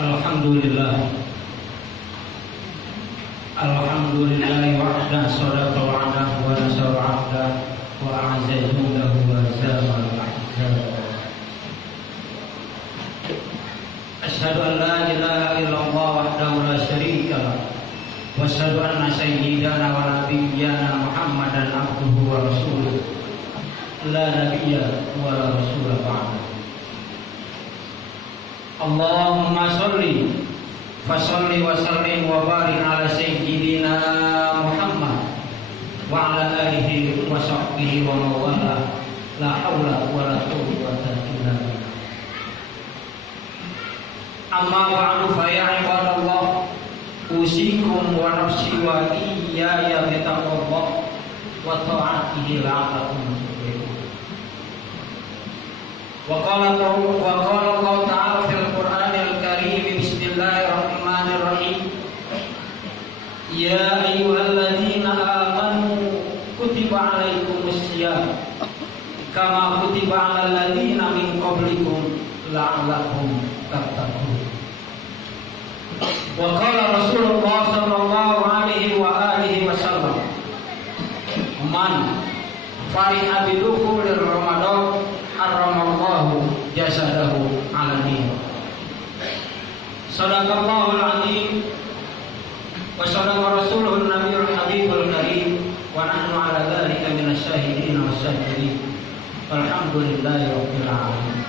Alhamdulillah. Alhamdulillah wahda sadaqa wa'ada wa nasara 'abda wa a'azza judahu wa zama al-ahzab. Asyhadu an la ilaha illallah wahdahu la syarika lah wa asyhadu anna sayyidana wa nabiyyana Muhammadan abduhu wa rasuluh la nabiyya wa la rasula ba'da. Allahumma sholli fasalli wa sallim wa barik ala sayyidina Muhammad wa ala alihi wa sahbihi wa mawala la hawla wa la quwwata illa billah. Amma ba'du fa ya ibadallah, usikum wa nafsi wa iyaya bi taqwallah wa ta'atihi la'allakum tuflihun. Wa qala Allah ta'ala fil Qur'anil Karim, bismillahirrahmanirrahim, ya ayyuhalladzina amanu kutiba alaikumus syiyam kama kutiba alal ladzina min qablikum la'allakum tattaqun. Wa qala Rasulullah sallallahu alaihi wa alihi wasallam, man fariha bidukhuli Ramadan haramallahu jasadahu 'ala nar. Sadaqallahul 'azim wa sadaqa rasuluhun nabiyul habibul karim wa nahnu 'ala dzalika minasyahidin wasyakirin. Walhamdulillahi rabbil alamin.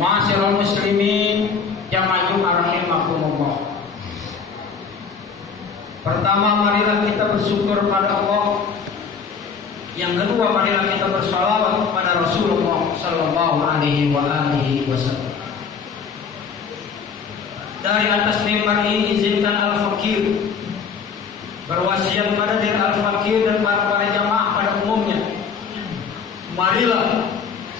Ma'asyiral muslimin jamaah Jumat rahimakumullah. Pertama, marilah kita bersyukur pada Allah. Yang kedua, marilah kita bersalawat kepada Rasulullah sallallahu alaihi wa alihi wasallam. Dari atas mimbar ini izinkan al-fakir berwasiat pada diri al-fakir dan para jamaah pada umumnya. Marilah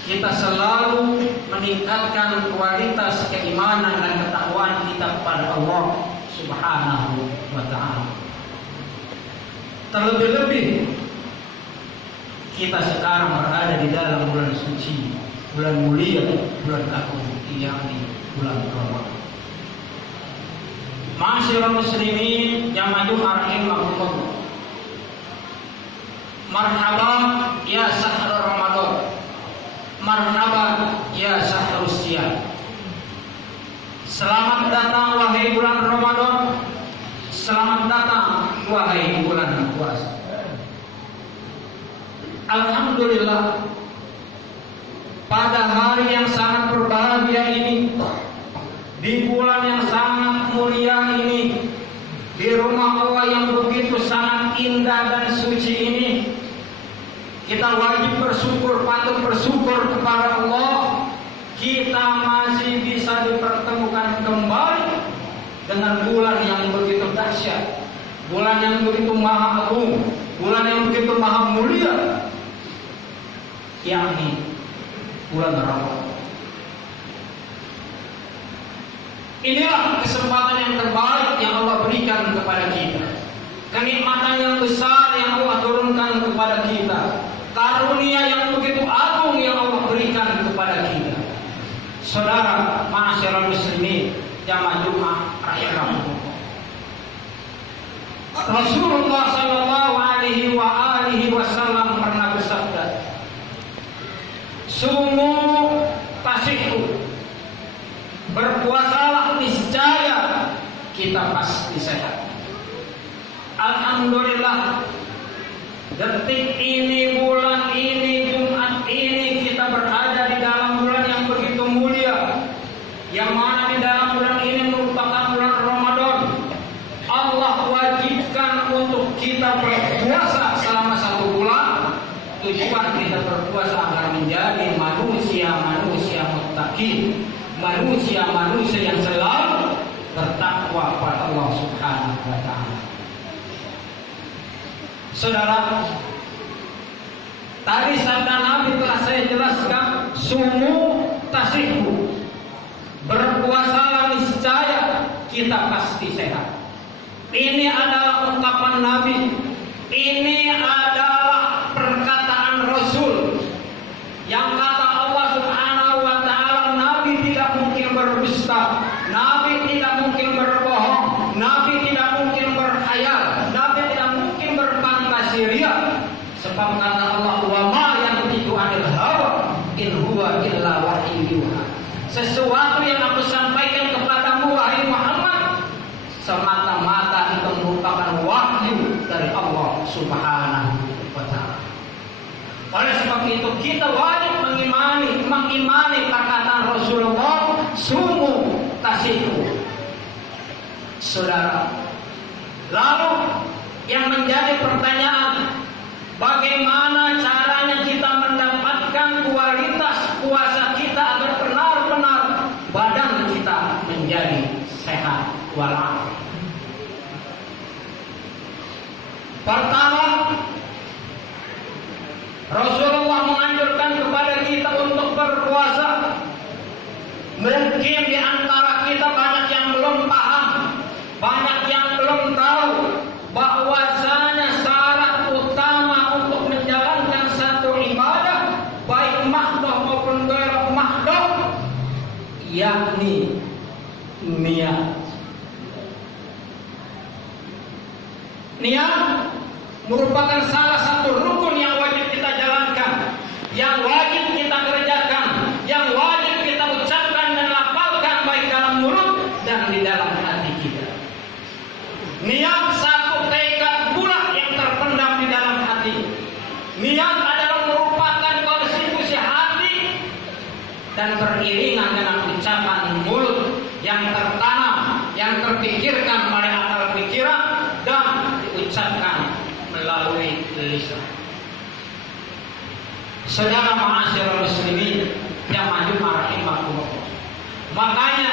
kita selalu meningkatkan kualitas keimanan dan ketakwaan kita kepada Allah Subhanahu wa ta'ala. Terlebih-lebih kita sekarang berada di dalam bulan suci, bulan mulia, bulan agung, yakni bulan Ramadan. Ma'asyiral muslimin jamaah Jumat rahimakumullah. Marhaban ya syahrul Ramadan. Marhaban ya syahrul syiyam. Selamat datang wahai bulan Ramadan. Selamat datang wahai bulan puasa. Alhamdulillah, pada hari yang sangat berbahagia ini, di bulan yang sangat mulia ini, di rumah Allah yang begitu sangat indah dan suci ini, kita wajib bersyukur, patut bersyukur kepada Allah. Kita masih bisa dipertemukan kembali dengan bulan yang begitu dahsyat, bulan yang begitu maha agung, bulan yang begitu maha mulia, yakni bulan Ramadan. Inilah kesempatan yang terbaik yang Allah berikan kepada kita, kenikmatan yang besar yang Allah turunkan kepada kita, karunia yang begitu agung yang Allah berikan kepada kita. Saudara, ma'asyiral muslimin jamaah Jumat rahimakumullah. Rasulullah sallallahu alaihi wa alihi wasallam pernah bersabda, sumu tasihku, berpuasalah niscaya kita pasti sehat. Alhamdulillah, detik ini, bulan ini, Jumat ini kita berada di dalam bulan yang begitu mulia, yang mana di dalam bulan ini merupakan bulan Ramadan. Allah wajibkan untuk kita berpuasa selama 1 bulan. Tujuan kita berpuasa agar menjadi manusia-manusia muttaqin, manusia-manusia yang selalu bertakwa kepada Allah Subhanahu wa ta'ala. Saudara, tadi sabda Nabi telah saya jelaskan, sumu tasihku, berpuasalah niscaya kita pasti sehat. Ini adalah ungkapan Nabi, ini adalah perkataan Rasul yang kata Allah Subhanahu wa ta'ala, Nabi tidak tidak mungkin berdusta, Nabi tidak mungkin berbohong, Nabi tidak mungkin berkhayal, Nabi tidak mungkin berfantasi ria. Sebab kata Allah, wa ma yantiqu 'anil hawa in huwa illa wahyun yuha. Sesuatu yang aku sampaikan kepadamu wahai Muhammad semata-mata itu merupakan wahyu dari Allah Subhanahu wa ta'ala. Oleh sebab itu kita wajib mengimani perkataan Rasulullah, sumu tasihu. Saudara, lalu yang menjadi pertanyaan, bagaimana caranya kita mendapatkan kualitas puasa kita agar benar-benar badan kita menjadi sehat walafiat? Pertama, Rasulullah menganjurkan kepada kita untuk berpuasa. Mungkin di antara kita banyak yang belum paham, banyak yang belum tahu bahwasanya syarat utama untuk menjalankan satu ibadah, baik mahdoh maupun ghair mahdoh, yakni niat. Niat merupakan salah satu rukun yang wajib kita jalankan, yang wajib kita kerjakan, yang wajib kita ucapkan dan lafalkan baik dalam mulut dan di dalam hati kita. Niat satu tekad bulat yang terpendam di dalam hati. Niat adalah merupakan konstitusi hati dan beriringan dengan ucapan mulut yang tertanam, yang terpikirkan oleh akal pikiran dan diucapkan melalui lisan. Saudara ma'asyiral muslimin yang majmua rahimakumullah. Makanya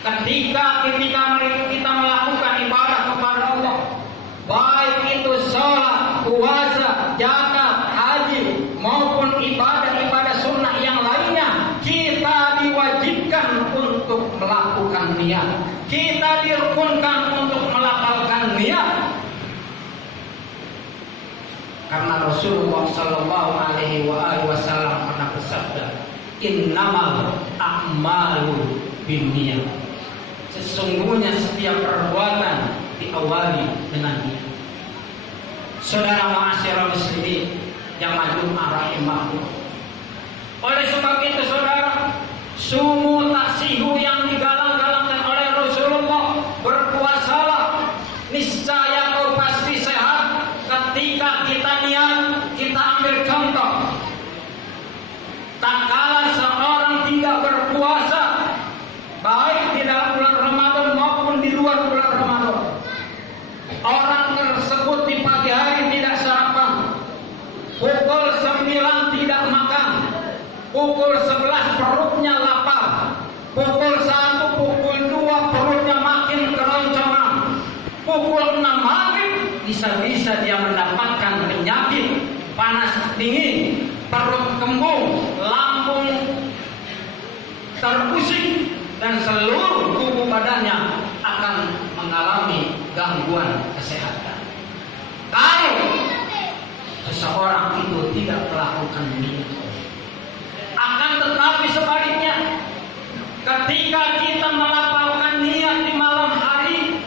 ketika kita melakukan ibadah kepada Allah, baik itu sholat, puasa, zakat, haji maupun ibadah-ibadah sunnah yang lainnya, kita diwajibkan untuk melakukan niat. Kita dirukunkan untuk melafalkan niat. Karena Rasulullah Sallallahu Alaihi Wasallam pernah bersabda, innamal a'malu binniyat. Sesungguhnya setiap perbuatan diawali dengan niat. Saudara ma'asyiral muslimin yang majmua rahimakumullah. Oleh sebab itu saudara, sumu tasihu yang digalang-galangkan oleh Rasulullah, berpuasalah niscaya kau pasti sehat. Ketika kita niat, kita ambil contoh. Tak kala seorang tidak berpuasa, baik di dalam bulan Ramadan maupun di luar bulan Ramadan, orang tersebut di pagi hari tidak sarapan, pukul 9 tidak makan, pukul 11 perutnya lapar, pukul 1, pukul 2 perutnya makin keroncongan, pukul 6 maghrib bisa-bisa dia mendapatkan penyakit panas dingin, perut kembung, lambung terpusing, dan seluruh tubuh badannya akan mengalami gangguan kesehatan. Kalau seseorang itu tidak melakukan niat, akan tetapi sebaliknya, ketika kita melafalkan niat di malam hari,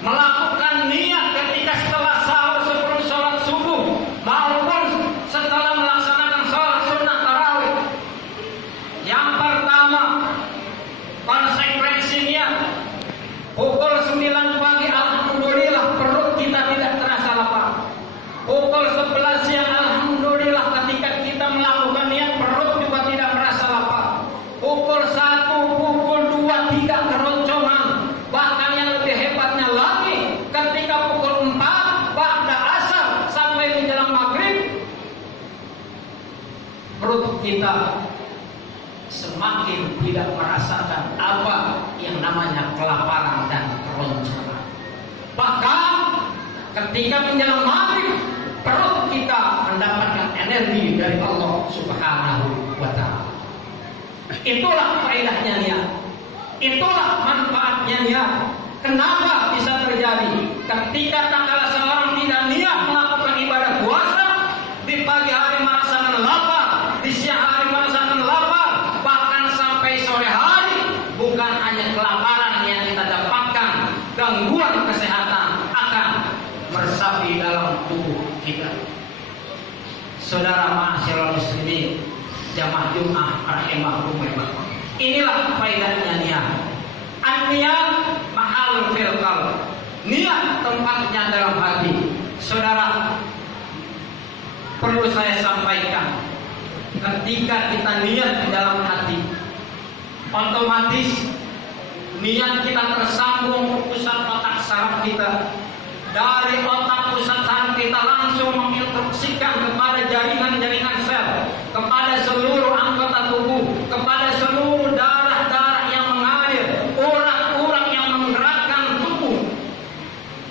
melakukan niat ketika setelah sahur sebelum sholat subuh maupun setelah melaksanakan sholat sunnah tarawih, yang pertama konsekuensinya pukul 9 pagi alhamdulillah perut kita tidak terasa lapar, pukul 11 siang alhamdulillah ketika kita melakukan niat perut juga tidak merasa lapar, pukul 1, pukul 2 tidak keroncongan. Bahkan yang lebih hebatnya lagi, ketika pukul 4 ba'da asar sampai menjelang maghrib, perut kita semakin tidak merasakan apa yang namanya kelaparan dan keroncongan. Bahkan ketika menjelang maghrib, perut kita mendapatkan energi dari Allah Subhanahu wa ta'ala. Itulah faedahnya niat. Itulah manfaatnya niat. Kenapa bisa terjadi? Ketika tak kala seorang tidak niat melakukan ibadah puasa, di pagi hari merasakan lapar, di siang hari merasakan lapar, bahkan sampai gangguan kesehatan akan meresapi dalam tubuh kita. Saudara ma'asyiral muslimin, jamaah Jumat rahimakumullah. Inilah faedahnya niat. An-niyat mahal fil qalb. Niat tempatnya dalam hati. Saudara, perlu saya sampaikan, ketika kita niat di dalam hati, otomatis niat kita tersambung ke pusat otak saraf kita. Dari otak pusat saraf kita langsung menginstruksikan kepada jaringan-jaringan sel, kepada seluruh anggota tubuh, kepada seluruh darah-darah yang mengalir, urat-urat yang menggerakkan tubuh,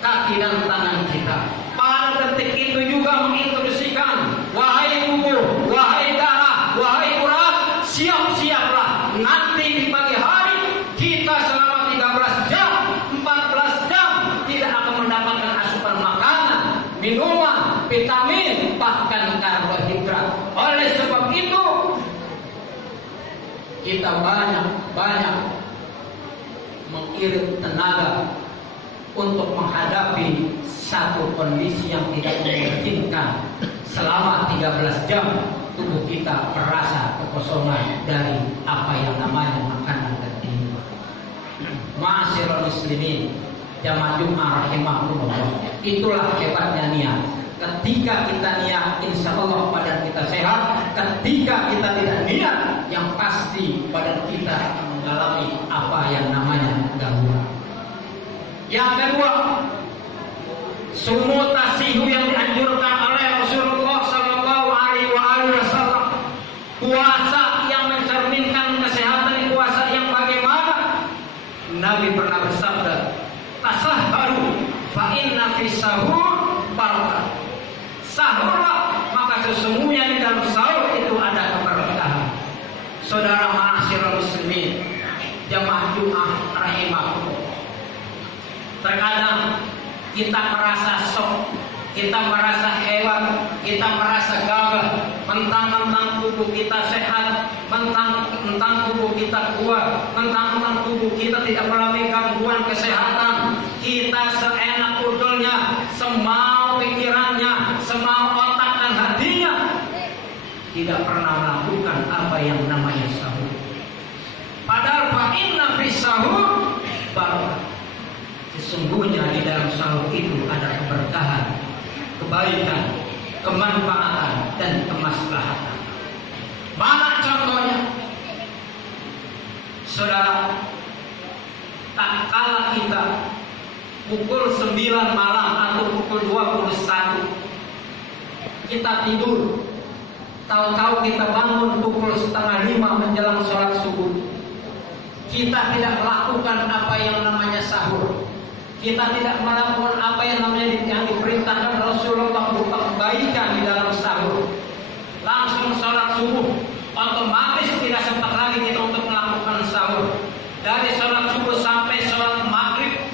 kaki dan tangan kita. Pada detik itu juga menginstruksikan, wahai tubuh, wahai darah, wahai urat, siap-siaplah nanti di pagi hari kita selama 13 jam, 14 jam tidak akan mendapatkan asupan makanan, minuman, vitamin, bahkan karbohidrat. Oleh sebab itu kita banyak mengirim tenaga untuk menghadapi satu kondisi yang tidak memungkinkan. Selama 13 jam tubuh kita merasa kekosongan dari apa yang namanya makanan dan minuman. Ma'asyiral muslimin, jamaah Jumat rahimakumullah. Itulah hebatnya niat. Ketika kita niat, insya Allah badan kita sehat. Ketika kita tidak niat, yang pasti badan kita akan mengalami apa yang namanya gangguan. Yang kedua, sumut tasihu yang dianjurkan oleh Rasulullah Sallallahu Alaihi Wasallam. Puasa yang mencerminkan kesehatan, puasa yang bagaimana? Nabi pernah bersabda, tasahharu fa inna fi sahur barakah. Sahurlah, maka sesungguhnya di dalam sahur itu ada keberkahan. Saudara ma'asyiral muslimin, jamaah Jumat rahimakumullah. Terkadang kita merasa shock, kita merasa hebat, kita merasa gagah, mentang-mentang tubuh kita sehat, mentang-mentang tubuh kita kuat, mentang-mentang tubuh kita tidak mengalami gangguan kesehatan. Kita seenak udulnya, semau pikirannya, semau otak dan hatinya, tidak pernah melakukan apa yang namanya sahur. Padahal fa inna fi sahur barakah. Sesungguhnya di dalam sahur itu ada keberkahan, kebaikan, kemanfaatan, dan kemaslahatan. Mana contohnya? Saudara, tak kala kita pukul 9 malam atau pukul 21 kita tidur, tahu-tahu kita bangun pukul 4:30 menjelang sholat subuh. Kita tidak melakukan apa yang namanya sahur. Kita tidak melakukan apa yang namanya yang diperintahkan Rasulullah berupa kebaikan di dalam sahur. Langsung sholat subuh, otomatis tidak sempat lagi kita untuk melakukan sahur. Dari sholat subuh sampai sholat maghrib,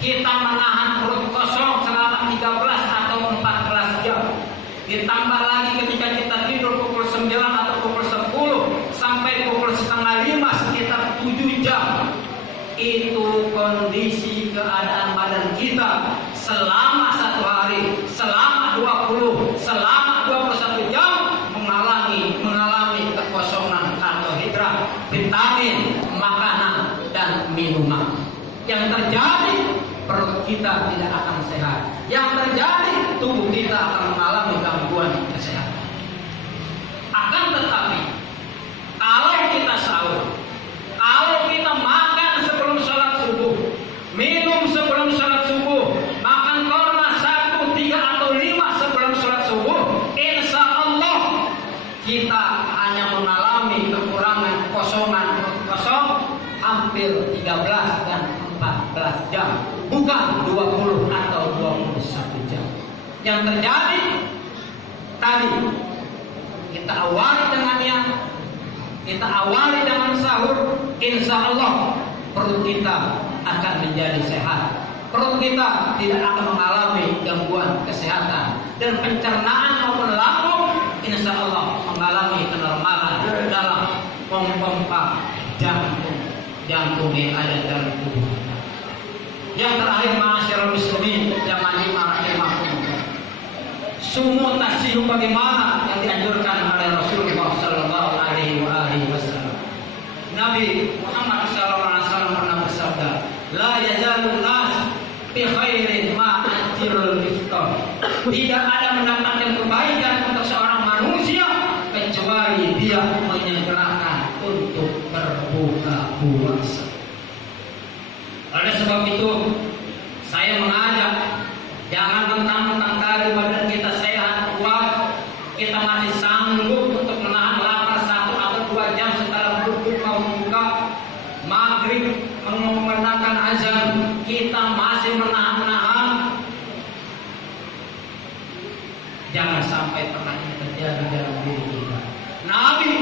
kita menahan perut kosong selama 13 atau 14 jam. Ditambah lagi ketika kita tidur pukul 9 atau pukul 10 sampai pukul 4:30 sekitar 7 jam. Itu kondisi keadaan badan kita selama 1 hari, selama 20, selama 21 jam mengalami kekosongan karbohidrat, vitamin, makanan, dan minuman. Yang terjadi, perut kita tidak akan sehat. Yang terjadi, tubuh kita akan mengalami gangguan kesehatan. Akan tetapi, kalau kita sahur, kalau kita makan sebelum sholat subuh, minum sebelum sholat subuh, makan korma 1, 3, atau 5 sebelum sholat subuh, insya Allah kita hanya mengalami kekurangan kosongan kosong hampir 13 dan 14 jam, bukan 20 atau 21 jam. Yang terjadi tadi, kita awali dengan niat, kita awali dengan sahur, insya Allah perut kita akan menjadi sehat. Perut kita tidak akan mengalami gangguan kesehatan, dan pencernaan maupun lambung insya Allah mengalami kenormalan dalam pompa jantung yang ada dalam tubuh kita. Yang terakhir, ma'asyiral muslimin yang rahimakumullah. Sumut nasihu bagaimana yang dianjurkan oleh Rasulullah sallallahu alaihi wasallam. Nabi Muhammad sallallahu alaihi wasallam pernah bersabda, "La yazalun nas bi khairin ma ajrul iftar." Tidak ada mendapatkan kebaikan untuk seorang manusia kecuali dia menyegerakan untuk berbuka puasa. Oleh sebab itu, saya mengajak jangan mentang-mentang kali badan kita sehat, kuat, kita masih sanggup untuk menahan lapar 1 atau 2 jam setelah berbuka membuka maghrib mengumandangkan azan, kita masih menahan. Jangan sampai pernah ini terjadi dalam diri kita. Nabi